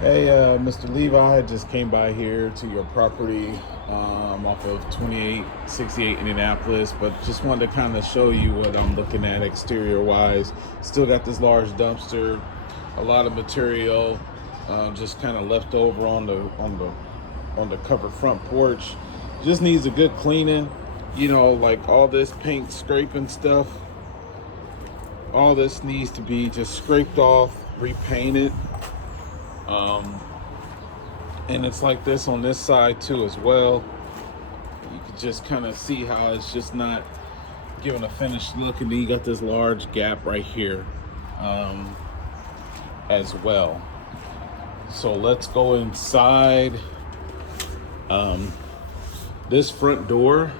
Hey, Mr. Levi, I just came by here to your property off of 2868 Indianapolis, but just wanted to kind of show you what I'm looking at exterior wise. Still got this large dumpster, a lot of material, just kind of left over on the covered front porch. Just needs a good cleaning. You know, like all this paint scraping stuff. All this needs to be just scraped off, repainted. Um, and it's like this on this side too as well. You can just kind of see how it's just not giving a finished look, and then you got this large gap right here um, as well. So let's go inside. um, this front door,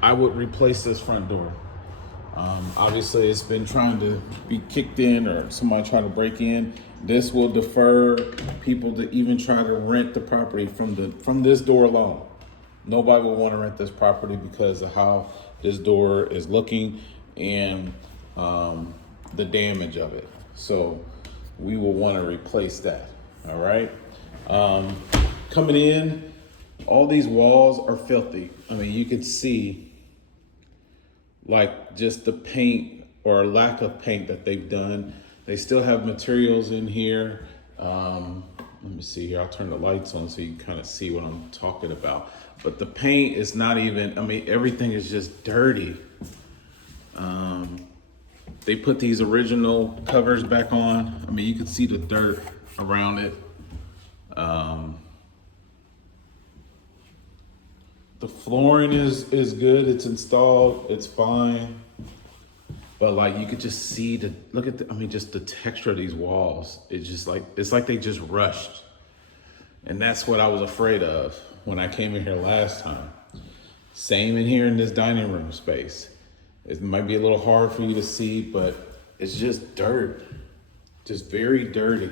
I would replace this front door. Obviously it's been trying to be kicked in, or somebody trying to break in. This will defer people to even try to rent the property from this door alone. Nobody will want to rent this property because of how this door is looking, and the damage of it. So we will want to replace that. All right. Coming in, all these walls are filthy. I mean, you can see like just the paint or lack of paint that they've done. They still have materials in here. Let me see here. I'll turn the lights on so you can kind of see what I'm talking about. But the paint is not even, I mean, everything is just dirty. They put these original covers back on. I mean, you can see the dirt around it. The flooring is good. It's installed. It's fine. But like you could just see look at I mean, just the texture of these walls. It's like they just rushed. And that's what I was afraid of when I came in here last time. Same in here in this dining room space. It might be a little hard for you to see, but it's just dirt, just very dirty.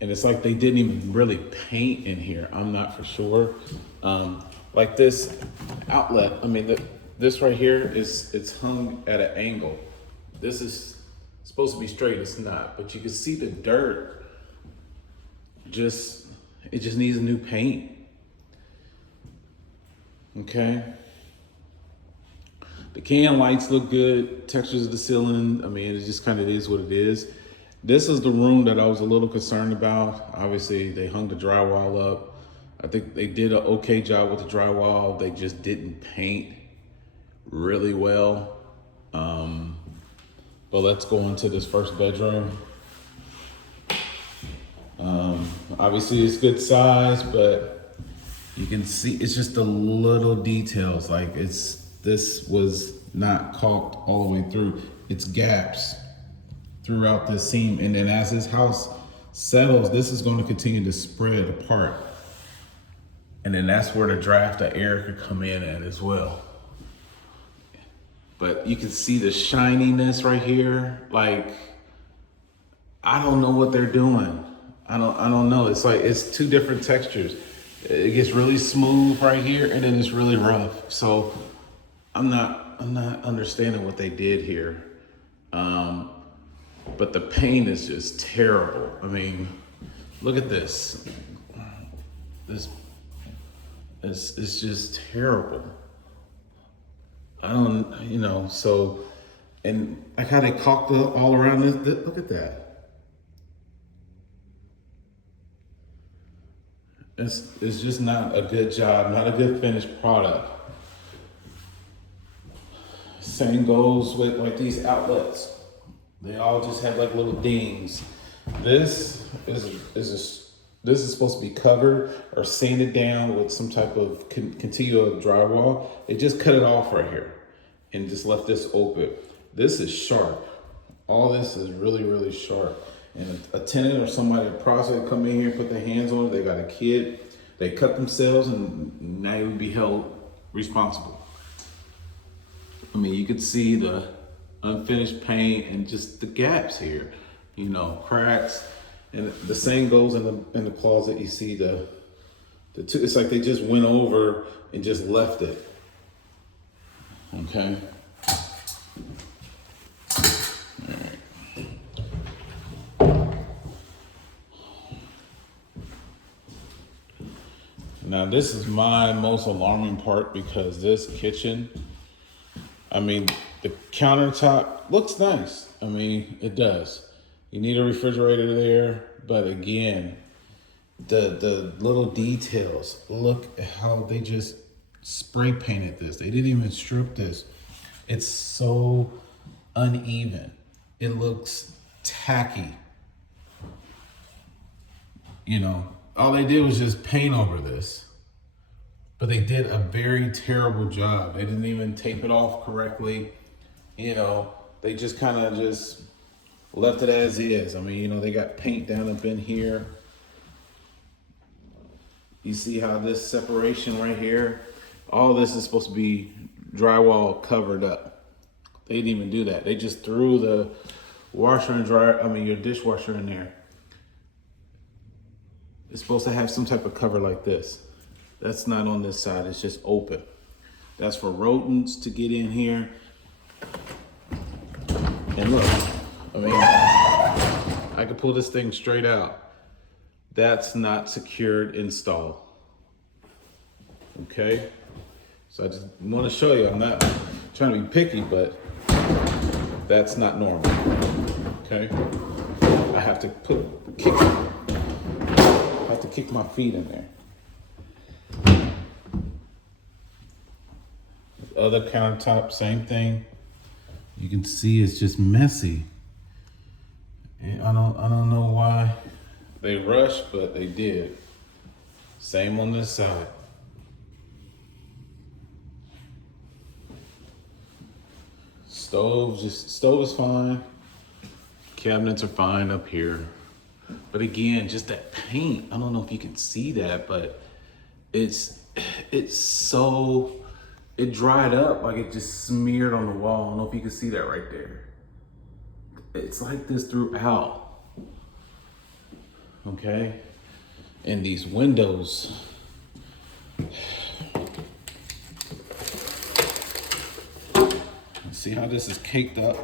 And it's like they didn't even really paint in here. I'm not for sure. Like this outlet, I mean, this right here it's hung at an angle. This is supposed to be straight, it's not, but you can see the dirt. It just needs a new paint. Okay. The can lights look good. Textures of the ceiling, I mean, it just kind of is what it is. This is the room that I was a little concerned about. Obviously, they hung the drywall up. I think they did an okay job with the drywall. They just didn't paint really well. But let's go into this first bedroom. Obviously, it's good size, but you can see it's just the little details. Like this was not caulked all the way through. It's gaps throughout this seam, and then as this house settles, this is going to continue to spread apart, and then that's where the draft of air could come in at as well. But you can see the shininess right here. Like, I don't know what they're doing. I don't know. It's like it's two different textures. It gets really smooth right here, and then it's really rough. So I'm not understanding what they did here. But the paint is just terrible. I mean, look at this. This is just terrible. I don't, so, and like how they caulked it all around this. Look at that. It's just not a good job, not a good finished product. Same goes with like these outlets. They all just have like little dings. This is supposed to be covered or sanded down with some type of continual drywall. They just cut it off right here and just left this open. This is sharp. All this is really, really sharp. And a tenant or somebody, a prospect come in here, put their hands on it, they got a kid, they cut themselves, and now you would be held responsible. I mean, you could see the unfinished paint and just the gaps here, cracks. And the same goes in the closet. You see the two, it's like they just went over and just left it. Okay. Now this is my most alarming part because this kitchen, I mean, the countertop looks nice. I mean, it does. You need a refrigerator there, but again, the little details. Look at how they just spray painted this. They didn't even strip this. It's so uneven. It looks tacky. You know, all they did was just paint over this. But they did a very terrible job. They didn't even tape it off correctly. You know, they just kind of just left it as is. I mean, you know, they got paint down up in here. You see how this separation right here, all this is supposed to be drywall covered up. They didn't even do that. They just threw the washer and dryer, your dishwasher in there. It's supposed to have some type of cover like this. That's not on this side, it's just open. That's for rodents to get in here. And look, I could pull this thing straight out. That's not secured install. Okay? So I just want to show you, I'm not trying to be picky, but that's not normal. Okay? I have to kick my feet in there. Other countertop, same thing. You can see it's just messy. And I don't know why they rushed, but they did. Same on this side. Stove is fine. Cabinets are fine up here. But again, just that paint, I don't know if you can see that, but it dried up, like it just smeared on the wall. I don't know if you can see that right there. It's like this throughout. Okay? And these windows. See how this is caked up?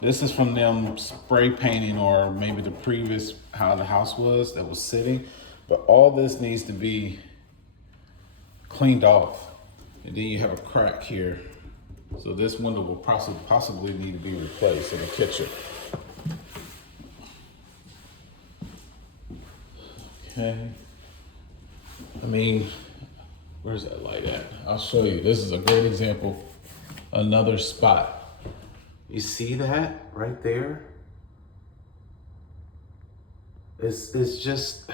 This is from them spray painting, or maybe the previous, how the house was that was sitting. But all this needs to be cleaned off. And then you have a crack here. So this window will possibly need to be replaced in the kitchen. Okay. I mean, where's that light at? I'll show you. This is a great example. Another spot. You see that right there? It's just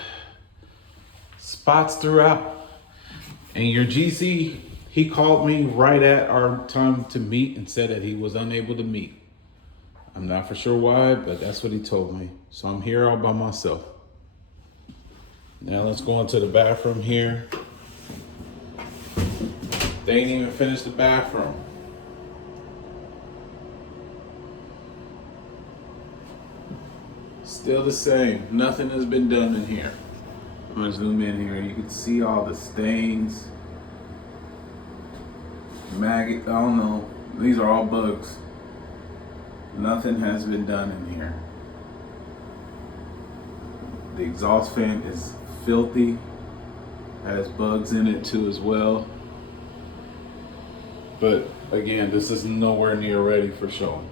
spots throughout. And your GC, he called me right at our time to meet and said that he was unable to meet. I'm not for sure why, but that's what he told me. So I'm here all by myself. Now let's go into the bathroom here. They ain't even finished the bathroom. Still the same. Nothing has been done in here. I'm gonna zoom in here. You can see all the stains. Maggot, I don't know. These are all bugs. Nothing has been done in here. The exhaust fan is filthy. Has bugs in it too as well. But again, this is nowhere near ready for showing.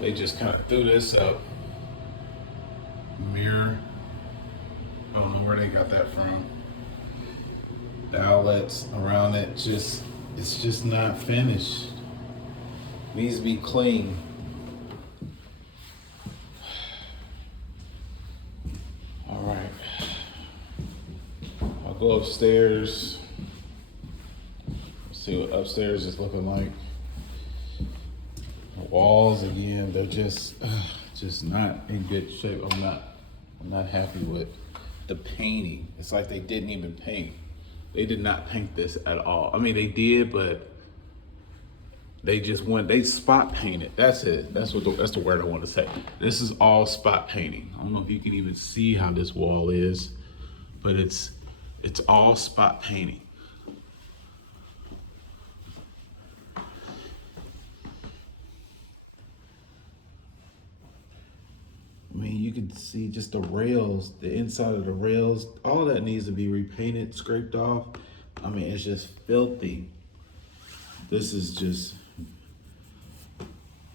They just kind of threw this up. Mirror. I don't know where they got that from. The outlets around it, it's just not finished. Needs to be clean. All right. I'll go upstairs. See what upstairs is looking like. The walls again, they're just not in good shape. I'm not happy with the painting. It's like they didn't even paint. They did not paint this at all. I mean, they did, but they spot painted. That's it. That's the word I want to say. This is all spot painting. I don't know if you can even see how this wall is, but it's all spot painting. mean, you can see just the rails, the inside of the rails, all that needs to be repainted, scraped off. I mean, it's just filthy. This is just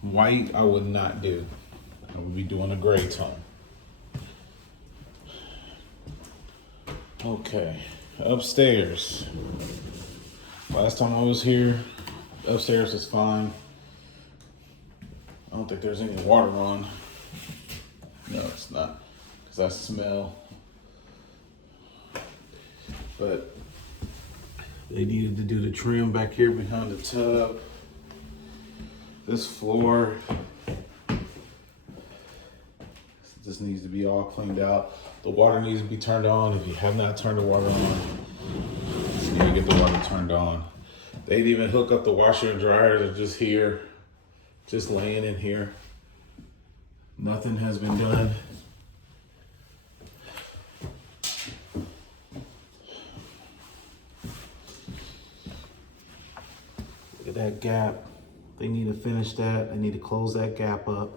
white. I would not do. I would be doing a gray tone. Okay, upstairs. Last time I was here, upstairs is fine. I don't think there's any water on. No, it's not, because I smell. But they needed to do the trim back here behind the tub. This floor, this needs to be all cleaned out. The water needs to be turned on. If you have not turned the water on, you need to get the water turned on. They'd even hook up the washer and dryer. They're just here, just laying in here. Nothing has been done. Look at that gap. They need to finish that. They need to close that gap up.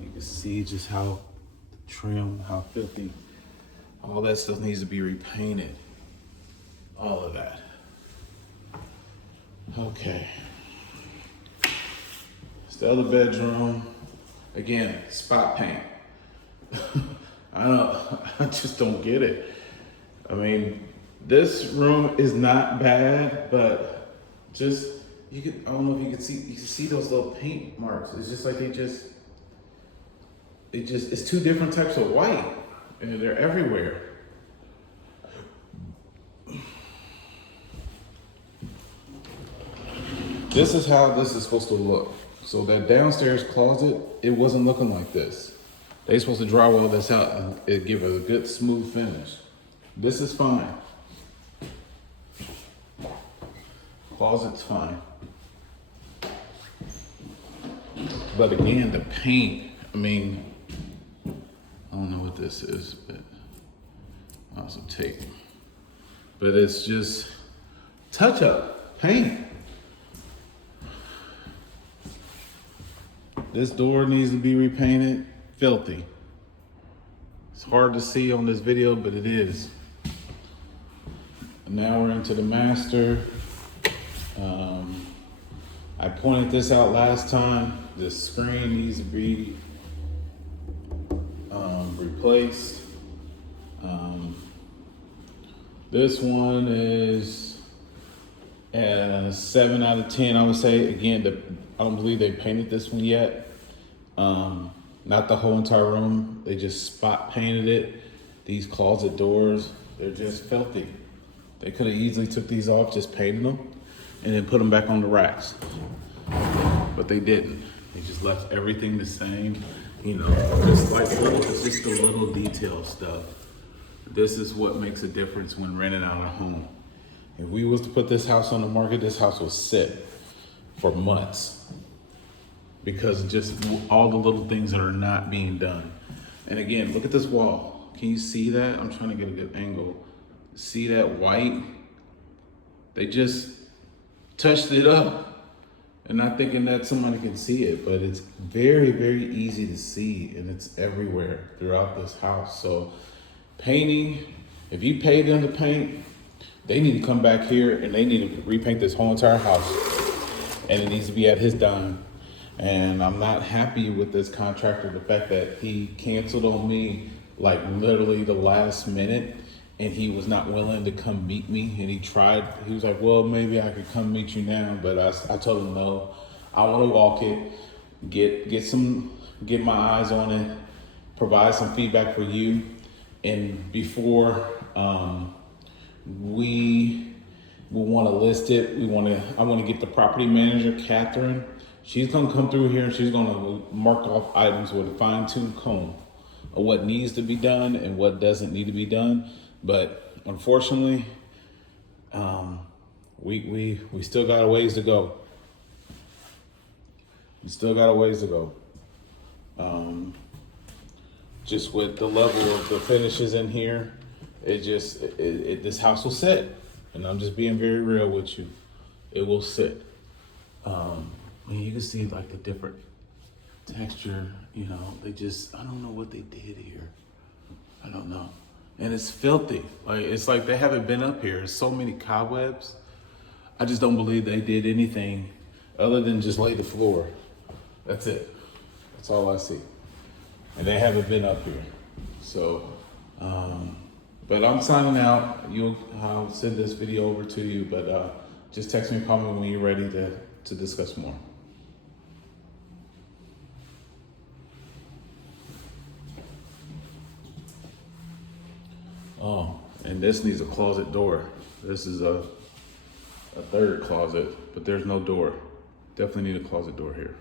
You can see just how trim, how filthy. All that stuff needs to be repainted. All of that. Okay. It's the other bedroom. Again, spot paint. I just don't get it. I mean, this room is not bad, but just, I don't know if you can see those little paint marks. It's just like it's two different types of white, and they're everywhere. This is how this is supposed to look. So that downstairs closet, it wasn't looking like this. They're supposed to drywall this out and it give it a good smooth finish. This is fine. Closet's fine. But again, the paint, I mean, I don't know what this is, but I'll some tape. But it's just touch up paint. This door needs to be repainted. Filthy. It's hard to see on this video, but it is. Now we're into the master. I pointed this out last time. The screen needs to be replaced. This one is a 7 out of 10, I would say. Again, I don't believe they painted this one yet. Not the whole entire room. They just spot painted it. These closet doors, they're just filthy. They could have easily took these off, just painted them, and then put them back on the racks. But they didn't. They just left everything the same. You know, it's just the little detail stuff. This is what makes a difference when renting out a home. If we was to put this house on the market, this house would sit for months, because just all the little things that are not being done. And again, look at this wall. Can you see that? I'm trying to get a good angle. See that white? They just touched it up, and not thinking that somebody can see it, but it's very, very easy to see, and it's everywhere throughout this house. So painting, if you pay them to paint, they need to come back here and they need to repaint this whole entire house, and it needs to be at his dime. And I'm not happy with this contractor, the fact that he canceled on me like literally the last minute, and he was not willing to come meet me. And he was like, well, maybe I could come meet you now. But I told him no, I want to walk it, get my eyes on it, provide some feedback for you. And before we will want to list it, I want to get the property manager, Catherine. She's gonna come through here and she's gonna mark off items with a fine-tooth comb of what needs to be done and what doesn't need to be done. But unfortunately, we still got a ways to go. We still got a ways to go. Just with the level of the finishes in here, this house will sit. And I'm just being very real with you. it will sit. And you can see like the different texture, you know, I don't know what they did here. I don't know. And it's filthy. Like, it's like they haven't been up here. There's so many cobwebs. I just don't believe they did anything other than just lay the floor. That's it. That's all I see. And they haven't been up here. So, but I'm signing out. I'll send this video over to you, but just text me, call me when you're ready to discuss more. Oh, and this needs a closet door. This is a third closet, but there's no door. Definitely need a closet door here.